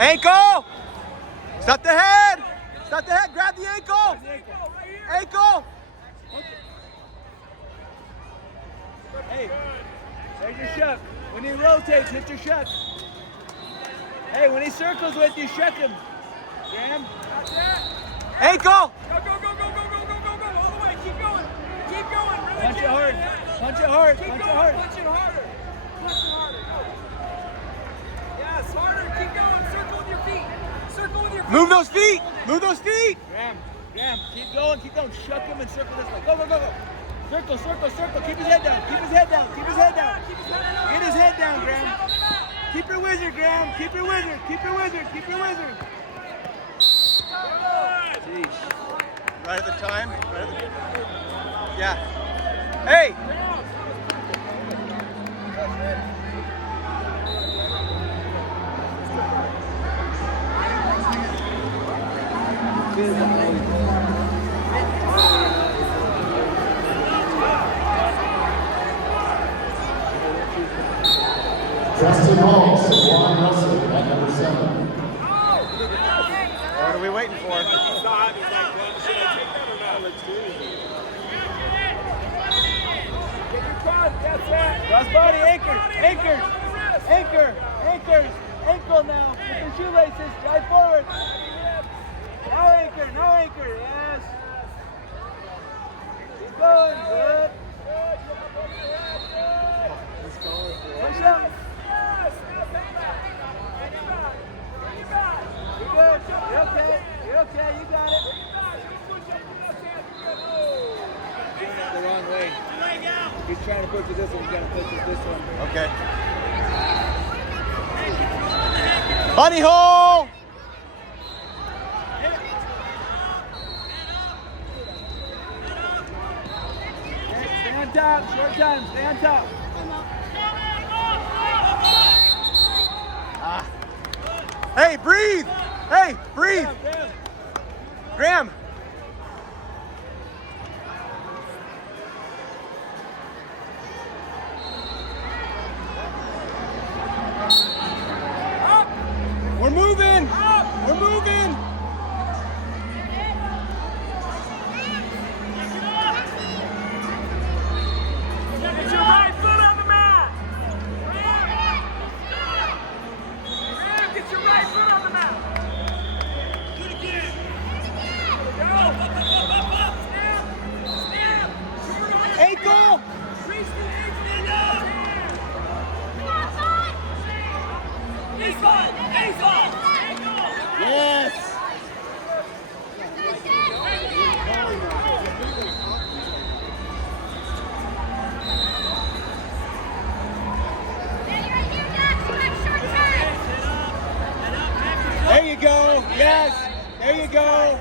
Ankle! Stop the head! Stop the head, grab the ankle! Ankle! Hey, there's your shuck. When he rotates, hit your shuck. Hey, when he circles with you, shuck him. Graham. Ankle! Go, go, go, go, go, go, go, go, go, all the way, keep going. Keep going, really. Punch it hard. Punch it hard. Keep Punch it going, hard. punch it harder. Punch it harder, go. Yes, harder, keep going, circle with your feet. Circle with your feet. Move those feet! Move those feet! Graham, keep going, keep going. Shuck him and circle this way. Go, go, go, go. Circle, circle, circle. Keep his head down. Keep his head down. Keep his head down. Get his head down, Graham. Keep your wizard, Graham. Keep your wizard. Keep your wizard. Keep your wizard. Jeez. Right at the time. Yeah. Hey! Preston Hall, Saquon Russell at number 7. What are we waiting for? Crossbody, anchors, ankle now. With your shoelaces, drive forward. Now anchor, yes. Keep going, good. Push up. You're good, you're okay, you got it. The wrong way. He's trying to push it this one, he's got to push it this one. Okay. Bunny hole! Stay on top, short time, stay on top. Hey, breathe! Hey, breathe! Graham! We're moving! We're moving! Get your right foot on the mat. Graham, get your right foot on the mat. Do it again. Go. Stand. Ankle! Reach the stand up. Ace on. Yes! There you go, yes! There you go!